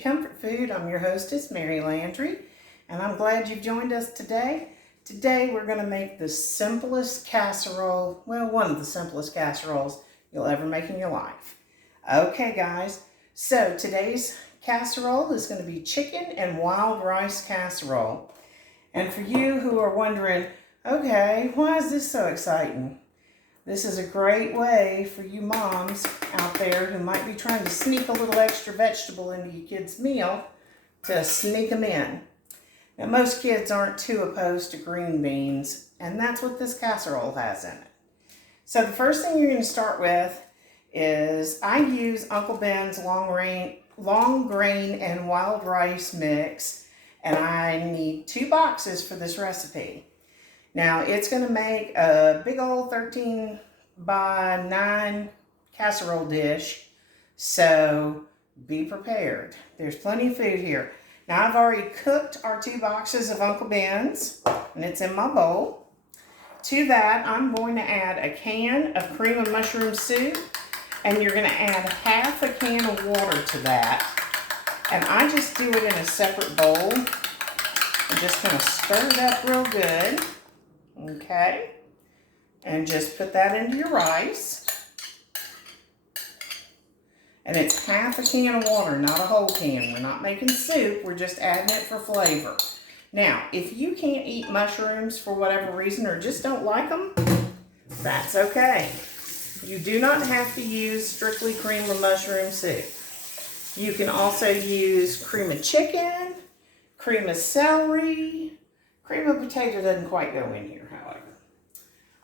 Comfort Food. I'm your hostess, Mary Landry, and I'm glad you've joined us today. Today we're going to make the simplest casserole, well, one of the simplest casseroles you'll ever make in your life. Okay, guys, so today's casserole is going to be chicken and wild rice casserole. And for you who are wondering, okay, why is this so exciting? This is a great way for you moms out there who might be trying to sneak a little extra vegetable into your kids' meal to sneak them in. Now, most kids aren't too opposed to green beans, and that's what this casserole has in it. So the first thing you're going to start with is I use Uncle Ben's long grain and wild rice mix, and I need 2 boxes for this recipe. Now, it's going to make a big old 13 by 9 casserole dish, so be prepared. There's plenty of food here. Now, I've already cooked our 2 boxes of Uncle Ben's, and it's in my bowl. To that, I'm going to add a can of cream of mushroom soup, and you're going to add half a can of water to that. And I just do it in a separate bowl. I'm just going to stir it up real good. Okay, and just put that into your rice. And it's half a can of water, not a whole can. We're not making soup, we're just adding it for flavor. Now, if you can't eat mushrooms for whatever reason or just don't like them, that's okay. You do not have to use strictly cream of mushroom soup. You can also use cream of chicken, cream of celery. Cream of potato doesn't quite go in here, however.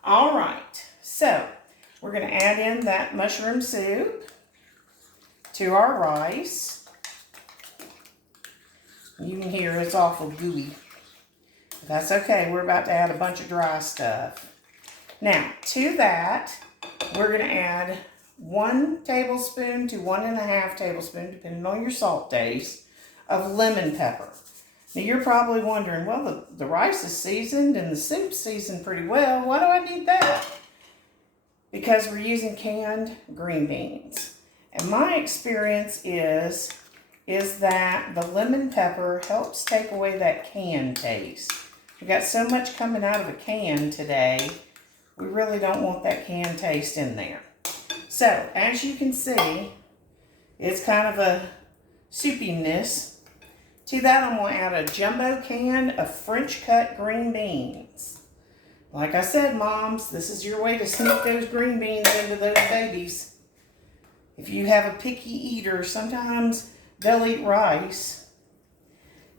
All right, so we're going to add in that mushroom soup to our rice. You can hear it's awful gooey. That's okay, we're about to add a bunch of dry stuff. Now, to that, we're going to add 1 tablespoon to 1.5 tablespoons, depending on your salt taste, of lemon pepper. Now, you're probably wondering, well, the rice is seasoned and the soup's seasoned pretty well. Why do I need that? Because we're using canned green beans. And my experience is that the lemon pepper helps take away that canned taste. We got so much coming out of a can today, we really don't want that canned taste in there. So, as you can see, it's kind of a soupiness. To that, I'm going to add a jumbo can of French cut green beans. Like I said, moms, this is your way to sneak those green beans into those babies. If you have a picky eater, sometimes they'll eat rice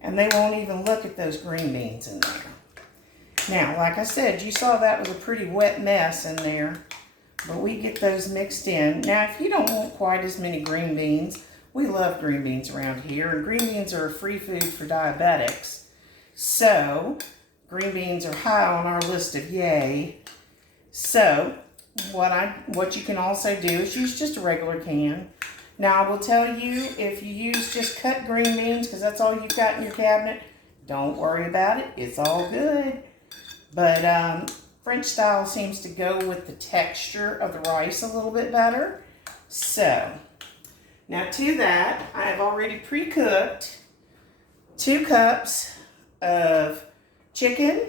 and they won't even look at those green beans in there. Now, like I said, you saw that was a pretty wet mess in there, but we get those mixed in. Now, if you don't want quite as many green beans, we love green beans around here, and green beans are a free food for diabetics. So, green beans are high on our list of yay. So, what you can also do is use just a regular can. Now, I will tell you, if you use just cut green beans, because that's all you've got in your cabinet, don't worry about it. It's all good. But French style seems to go with the texture of the rice a little bit better. So, now to that, I have already pre-cooked 2 cups of chicken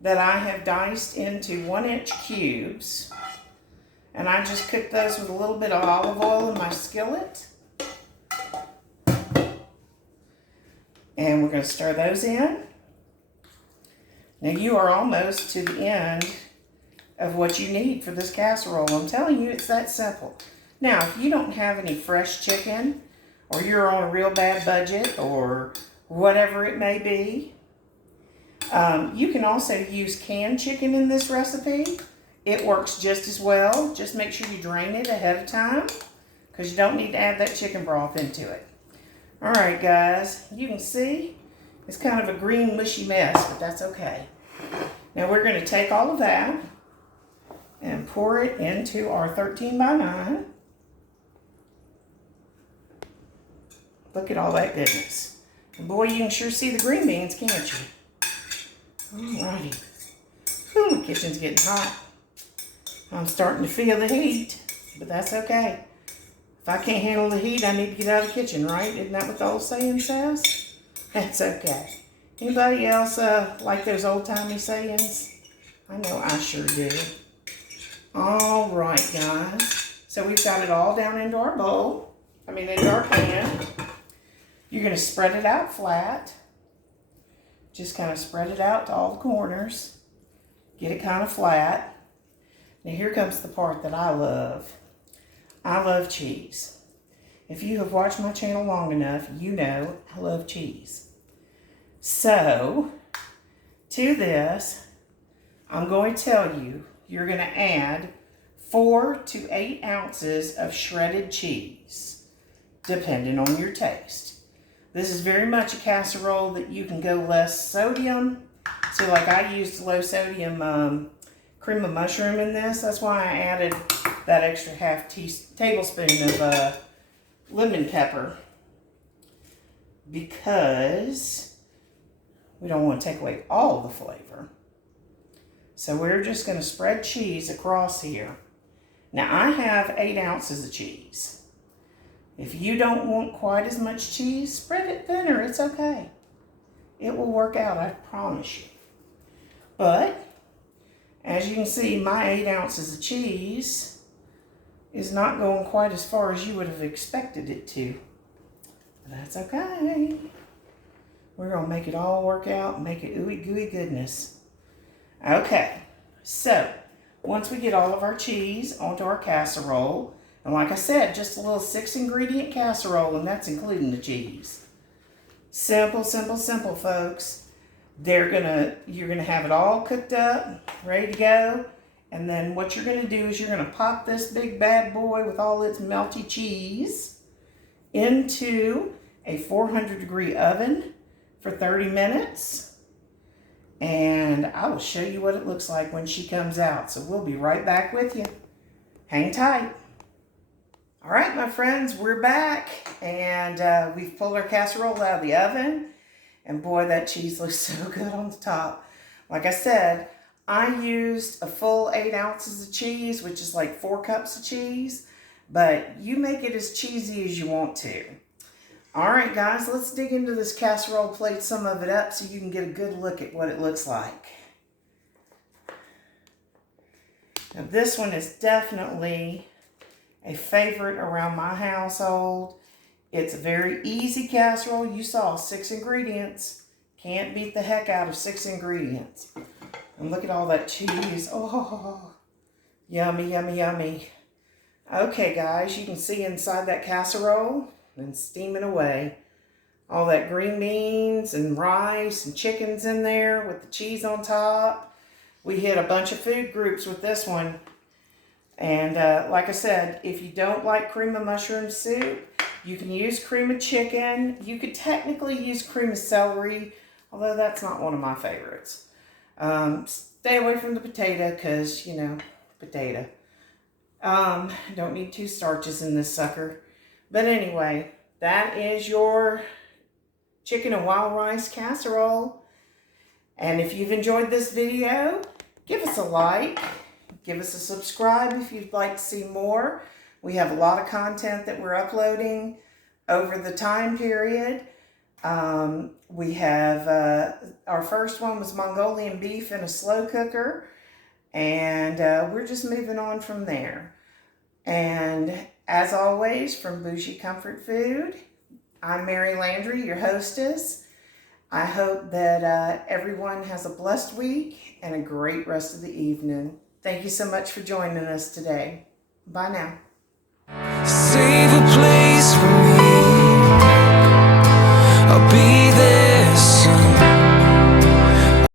that I have diced into 1-inch cubes. And I just cooked those with a little bit of olive oil in my skillet. And we're going to stir those in. Now you are almost to the end of what you need for this casserole. I'm telling you, it's that simple. Now, if you don't have any fresh chicken, or you're on a real bad budget, or whatever it may be, you can also use canned chicken in this recipe. It works just as well. Just make sure you drain it ahead of time, because you don't need to add that chicken broth into it. All right, guys, you can see it's kind of a green mushy mess, but that's okay. Now we're going to take all of that and pour it into our 13 by 9. Look at all that goodness. And boy, you can sure see the green beans, can't you? Alrighty. Ooh, my kitchen's getting hot. I'm starting to feel the heat, but that's okay. If I can't handle the heat, I need to get out of the kitchen, right? Isn't that what the old saying says? That's okay. Anybody else like those old-timey sayings? I know I sure do. All right, guys. So we've got it all down into our bowl. Into our pan. You're going to spread it out flat. Just kind of spread it out to all the corners. Get it kind of flat. Now here comes the part that I love. I love cheese. If you have watched my channel long enough, you know I love cheese. So, to this, I'm going to tell you, you're going to add 4 to 8 ounces of shredded cheese, depending on your taste. This is very much a casserole that you can go less sodium. So like I used low sodium cream of mushroom in this. That's why I added that extra half tablespoon of lemon pepper, because we don't want to take away all the flavor. So we're just going to spread cheese across here. Now I have 8 ounces of cheese. If you don't want quite as much cheese, spread it thinner. It's okay. It will work out, I promise you. But as you can see, my 8 ounces of cheese is not going quite as far as you would have expected it to. But that's okay. We're going to make it all work out and make it ooey gooey goodness. Okay, so once we get all of our cheese onto our casserole, and like I said, just a little 6-ingredient casserole, and that's including the cheese. Simple, simple, simple, folks. You're gonna have it all cooked up, ready to go. And then what you're gonna do is you're gonna pop this big bad boy with all its melty cheese into a 400-degree oven for 30 minutes. And I will show you what it looks like when she comes out. So we'll be right back with you. Hang tight. All right, my friends, we're back. And we've pulled our casserole out of the oven. And boy, that cheese looks so good on the top. Like I said, I used a full 8 ounces of cheese, which is like 4 cups of cheese. But you make it as cheesy as you want to. All right, guys, let's dig into this casserole, plate some of it up so you can get a good look at what it looks like. Now, this one is definitely a favorite around my household. It's a very easy casserole. You saw 6 ingredients. Can't beat the heck out of 6 ingredients. And look at all that cheese. Oh, yummy, yummy, yummy. Okay, guys, you can see inside that casserole and steaming away. All that green beans and rice and chickens in there with the cheese on top. We hit a bunch of food groups with this one. And like I said, if you don't like cream of mushroom soup, you can use cream of chicken. You could technically use cream of celery, although that's not one of my favorites. Stay away from the potato because, you know, potato. Don't need 2 starches in this sucker. But anyway, that is your chicken and wild rice casserole. And if you've enjoyed this video, give us a like. Give us a subscribe if you'd like to see more. We have a lot of content that we're uploading over the time period. We have, our first one was Mongolian beef in a slow cooker. And we're just moving on from there. And as always, from Bougie Comfort Food, I'm Mary Landry, your hostess. I hope that everyone has a blessed week and a great rest of the evening. Thank you so much for joining us today. Bye now. Save a place.